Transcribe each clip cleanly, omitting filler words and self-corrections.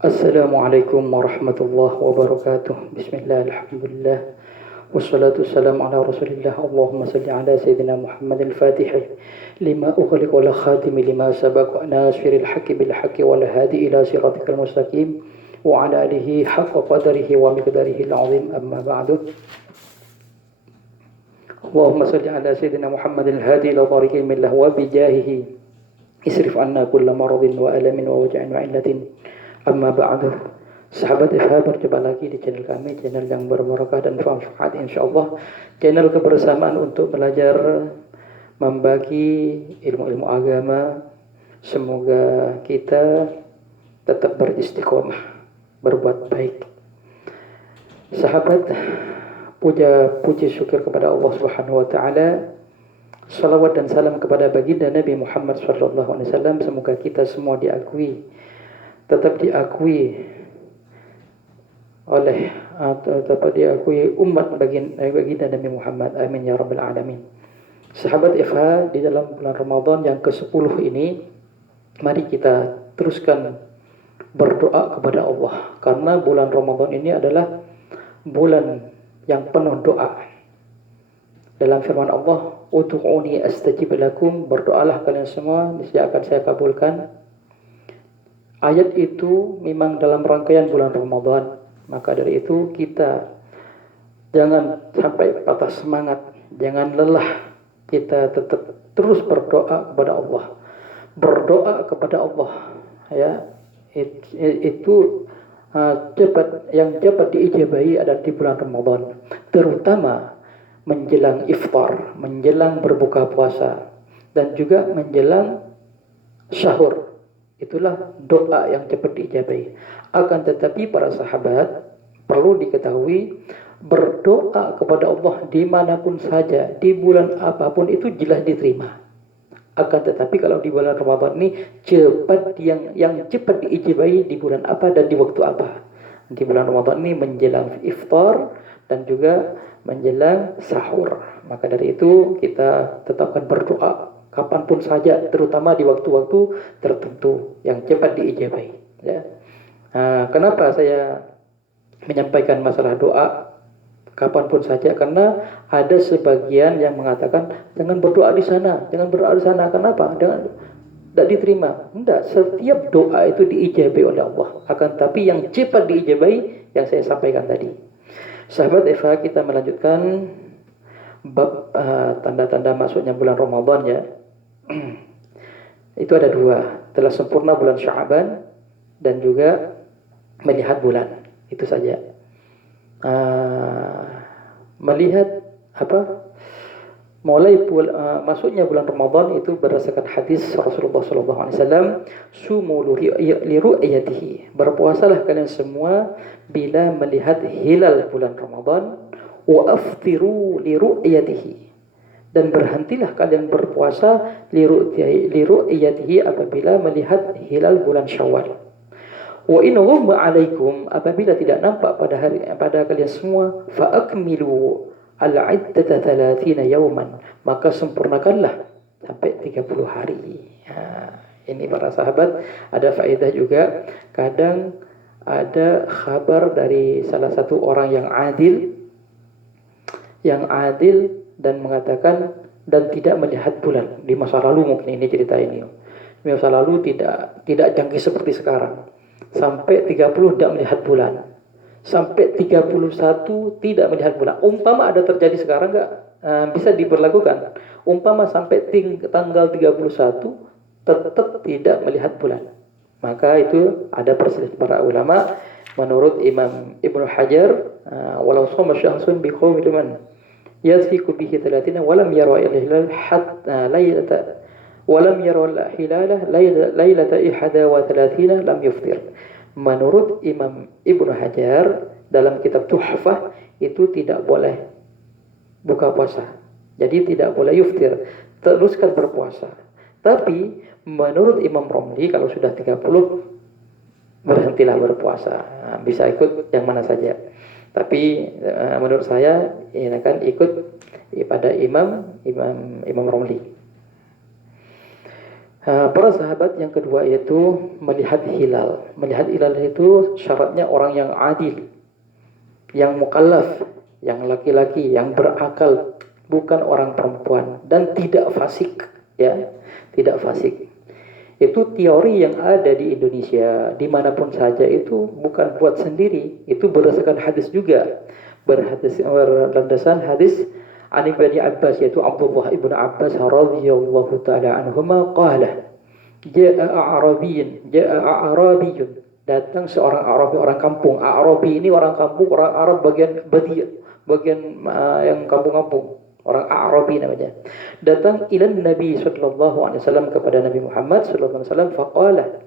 Assalamualaikum warahmatullahi wabarakatuh. Bismillah, alhamdulillah. Wassalatu wassalamu ala rasulillah. Allahumma salli ala sayyidina Muhammad al-Fatih lima ughliq wal khatim lima sabaq nasiril haqqi bil haqqi wal hadi ila siratikal mustaqim wa ala alihi haqqa qadarihi wa miqdarihi al-azim, amma ba'du. Allahumma salli ala sayyidina Muhammad al-hadi ila tariqil millah wa bijahihi isrif anna kulla maradin wa alamin wa waja'in wa illatin. Amma ba'du. Sahabat FH, berjumpa lagi di channel kami, channel yang berbarakah dan bermanfaat insyaallah, channel kebersamaan untuk belajar membagi ilmu-ilmu agama. Semoga kita tetap beristiqomah, berbuat baik. Sahabat, puji syukur kepada Allah Subhanahu wa taala. Salawat dan salam kepada baginda Nabi Muhammad sallallahu alaihi wasallam. Semoga kita semua tetap diakui umat baginda Nabi Muhammad. Amin ya rabbal alamin. Sahabat FH, di dalam bulan Ramadan yang ke-10 ini, mari kita teruskan berdoa kepada Allah, karena bulan Ramadan ini adalah bulan yang penuh doa. Dalam firman Allah, "Ud'uni astajib lakum," berdoalah kalian semua, niscaya akan saya kabulkan. Ayat itu memang dalam rangkaian bulan Ramadan. Maka dari itu kita jangan sampai patah semangat, jangan lelah. Kita tetap terus berdoa kepada Allah. Berdoa kepada Allah, ya. Itu yang cepat diijabahi adalah di bulan Ramadan, terutama menjelang iftar, menjelang berbuka puasa, dan juga menjelang sahur. Itulah doa yang cepat diijabahi. Akan tetapi para sahabat, perlu diketahui, berdoa kepada Allah dimanapun saja, di bulan apapun, itu jelas diterima. Akan tetapi kalau di bulan Ramadan ini, yang cepat diijabahi di bulan apa dan di waktu apa? Di bulan Ramadan ini menjelang iftar dan juga menjelang sahur. Maka dari itu kita tetapkan berdoa kapanpun saja, terutama di waktu-waktu tertentu yang cepat diijabahi, ya. Kenapa saya menyampaikan masalah doa kapanpun saja? Karena ada sebagian yang mengatakan jangan berdoa di sana, jangan berdoa di sana. Kenapa? Tidak diterima. Tidak, setiap doa itu diijabahi oleh Allah. Akan tapi yang cepat diijabahi yang saya sampaikan tadi. Sahabat Eva, kita melanjutkan bab tanda-tanda masuknya bulan Ramadan, ya. Itu ada dua, telah sempurna bulan Sya'ban dan juga melihat bulan. Itu saja. Melihat mulai masuknya bulan Ramadan itu berdasarkan hadis Rasulullah SAW, sumu li ru'yatihi, berpuasalah kalian semua bila melihat hilal bulan Ramadan, wa aftiru li ru'yatihi, dan berhentilah kalian berpuasa li ru'yatihi apabila melihat hilal bulan Syawal. Wa in ghumma 'alaikum, apabila tidak nampak pada kalian semua, fa akmilu al-'iddata 30 yawman, maka sempurnakanlah sampai 30 hari. Ini para sahabat, ada faedah juga. Kadang ada kabar dari salah satu orang yang adil dan mengatakan dan tidak melihat bulan di masa lalu. Mungkin ini cerita ini di masa lalu tidak canggih seperti sekarang. Sampai 30 tidak melihat bulan, sampai 31 tidak melihat bulan. Umpama ada terjadi sekarang, bisa diberlakukan. Umpama sampai tanggal 31 tetap tidak melihat bulan, maka itu ada perselisihan para ulama. Menurut Imam Ibnu Hajar, walau shoma syahsun bi qawmin yasfiku bihi 30 walam yara al-hilal hatta laylata walam yara al-hilal laylata 31 lam yuftir. Menurut Imam Ibnu Hajar dalam kitab Tuhfah, itu tidak boleh buka puasa, jadi tidak boleh yuftir, teruskan berpuasa. Tapi menurut Imam Romli, kalau sudah 30 berhentilah berpuasa. Bisa ikut yang mana saja. Tapi menurut saya ini akan ikut pada Imam Romli. Para sahabat yang kedua yaitu melihat hilal. Melihat hilal itu syaratnya orang yang adil, yang mukallaf, yang laki-laki, yang berakal, bukan orang perempuan dan tidak fasik, ya, tidak fasik. Itu teori yang ada di Indonesia, dimanapun saja itu bukan buat sendiri, itu berdasarkan hadis juga, berlandasan hadis Ali bin Abbas yaitu Abdullah ibn Abbas radhiyallahu taala anhuma qala ja'a A'rabiyyun datang seorang Arabi orang kampung. Arabi ini orang kampung, orang Arab bagian Badia, bagian yang kampung-kampung. Orang Arabi namanya. Datang ila Nabi sallallahu alaihi wasallam kepada Nabi Muhammad sallallahu alaihi wasallam faqala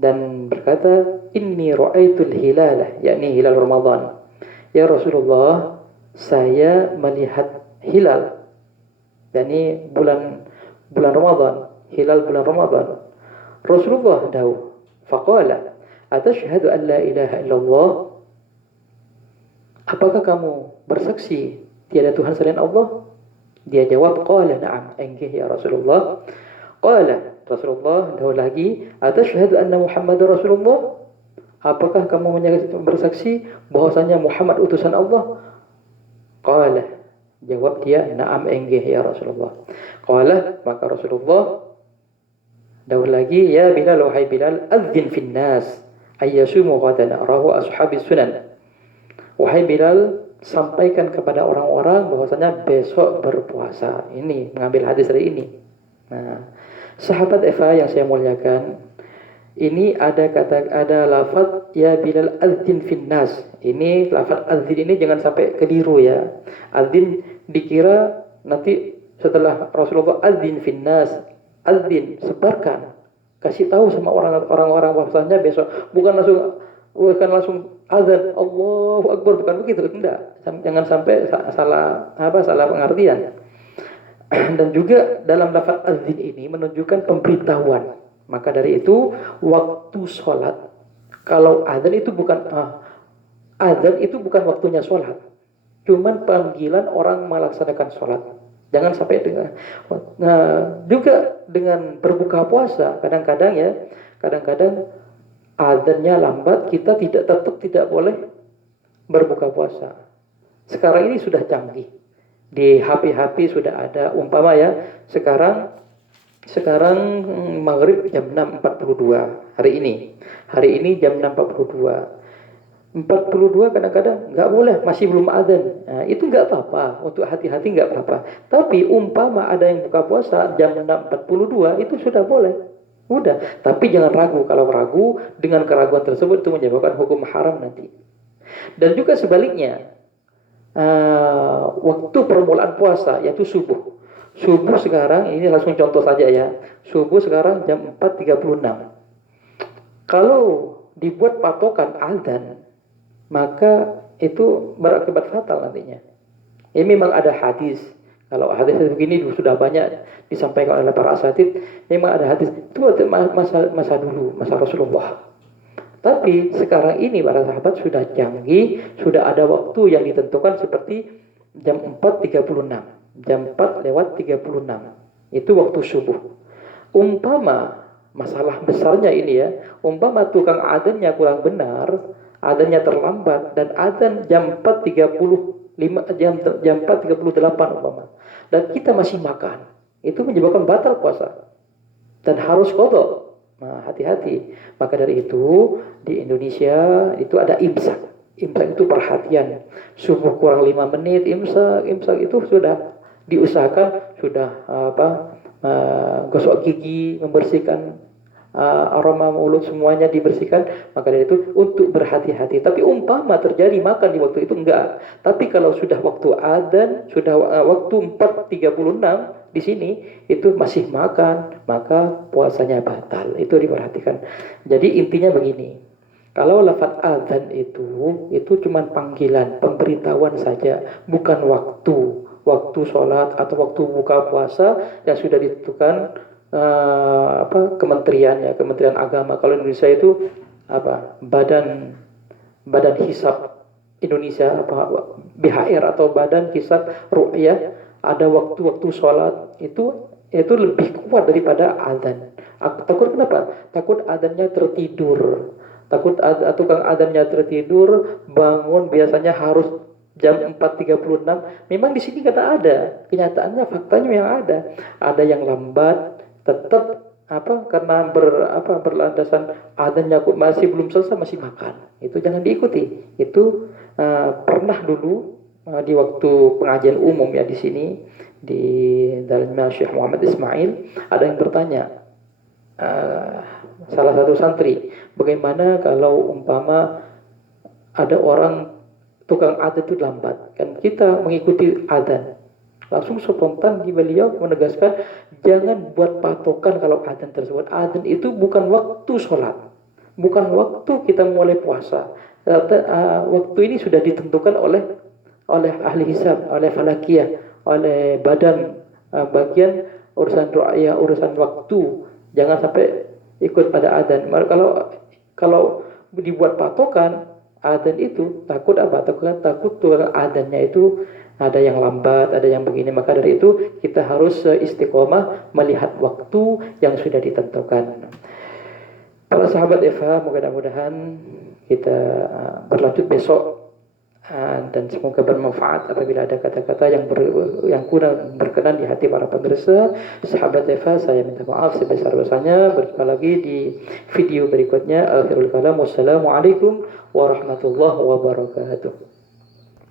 dan berkata, "Inni ra'aitul hilalah," yakni hilal Ramadan. Ya Rasulullah, saya melihat hilal. yakni bulan Ramadan, hilal bulan Ramadan. Rasulullah tahu. Faqala, "Atashhadu an la ilaha illallah?" Apakah kamu bersaksi tiada Tuhan selain Allah? Dia jawab, qala na'am, enggih ya Rasulullah. Qala, Rasulullah tahu lagi, "Atashhadu anna Muhammadar Rasulullah?" Apakah kamu bersaksi bahwasanya Muhammad utusan Allah? Qala, jawab dia, na'am enggih ya Rasulullah. Qala, maka Rasulullah tahu lagi, ya Bilal, wahai Bilal, adzin fin nas ayyasumu ghadan, rahu ashabis sunan. Wahai Bilal, sampaikan kepada orang-orang bahwasanya besok berpuasa. Ini mengambil hadis dari ini. Nah, sahabat Eva yang saya muliakan, ini ada lafaz ya Bilal adzin finnas. Ini lafaz adzin ini jangan sampai keliru ya. Adzin dikira nanti setelah Rasulullah adzin finnas, adzin sebarkan, kasih tahu sama orang-orang bahwasanya besok, bukan langsung azan Allahu Akbar, bukan begitu, tidak. Jangan sampai salah pengertian. Dan juga dalam lafaz azan ini menunjukkan pemberitahuan. Maka dari itu waktu sholat, kalau azan itu bukan waktunya sholat, cuman panggilan orang melaksanakan sholat. Jangan sampai dengan juga dengan berbuka puasa, kadang-kadang azannya lambat, kita tetap tidak boleh berbuka puasa. Sekarang ini sudah canggih. Di HP sudah ada, umpama ya, sekarang maghrib jam 6.42 hari ini jam 6.42 kadang-kadang nggak boleh, masih belum azan. Nah, itu nggak apa-apa, untuk hati-hati nggak apa-apa. Tapi umpama ada yang buka puasa jam 6.42 itu sudah boleh. Udah, tapi jangan ragu. Kalau ragu, dengan keraguan tersebut itu menyebabkan hukum haram nanti. Dan juga sebaliknya, waktu permulaan puasa yaitu subuh. Subuh sekarang, ini langsung contoh saja ya. Subuh sekarang jam 4.36. Kalau dibuat patokan azan, maka itu berakibat fatal nantinya. Ini memang ada hadis. Kalau hadis begini sudah banyak disampaikan oleh para asatid, memang ada hadis itu masa dulu, masa Rasulullah. Tapi sekarang ini para sahabat sudah canggih, sudah ada waktu yang ditentukan seperti jam 4.36, jam 4:36. Itu waktu subuh. Umpama masalah besarnya ini ya, umpama tukang adzannya kurang benar, adzannya terlambat dan adzan jam 4.35, jam 4.38 umpama, dan kita masih makan, itu menyebabkan batal puasa dan harus qadha. Nah, hati-hati. Maka dari itu di Indonesia itu ada imsak. Imsak itu perhatian. Subuh kurang 5 menit imsak itu sudah diusahakan, sudah gosok gigi, membersihkan aroma mulut semuanya dibersihkan. Maka dari itu untuk berhati-hati. Tapi umpama terjadi makan di waktu itu enggak. Tapi kalau sudah waktu adzan, sudah waktu 4.36 di sini itu masih makan, maka puasanya batal. Itu diperhatikan. Jadi intinya begini. Kalau lafaz adzan itu cuma panggilan, pemberitahuan saja, bukan waktu sholat atau waktu buka puasa yang sudah ditentukan Kementerian Agama. Kalau Indonesia itu Badan Hisab Indonesia, BHR atau Badan Hisab Ru'yah, ada waktu-waktu sholat itu itu lebih kuat daripada azan. Aku takut kenapa? Takut azannya tertidur. Tukang azannya tertidur, bangun biasanya harus jam 4.36. Memang di sini kata ada, kenyataannya faktanya yang ada. Ada yang lambat, tetap karena berlandasan azannya masih belum selesai masih makan. Itu jangan diikuti. Itu pernah dulu di waktu pengajian umum ya di sini di dalamnya Syekh Muhammad Ismail ada yang bertanya, salah satu santri, bagaimana kalau umpama ada orang tukang adzan itu lambat, kan kita mengikuti adzan. Langsung spontan di beliau menegaskan, jangan buat patokan kalau adzan tersebut. Adzan itu bukan waktu sholat, bukan waktu kita mulai puasa. Waktu ini sudah ditentukan oleh ahli hisab, oleh falakiyah, oleh badan bagian urusan doa, ya urusan waktu. Jangan sampai ikut pada adzan. Kalau dibuat patokan adzan itu takut apa? Takut tuh adzannya itu ada yang lambat, ada yang begini. Maka dari itu kita harus istiqomah melihat waktu yang sudah ditentukan. Para sahabat Eva, mudah-mudahan kita berlanjut besok. Dan semoga bermanfaat. Apabila ada kata-kata yang kurang berkenan di hati para pemirsa, sahabat Eva, saya minta maaf sebesar-besarnya. Berjumpa lagi di video berikutnya. Akhirul kalam, wassalamualaikum warahmatullahi wabarakatuh.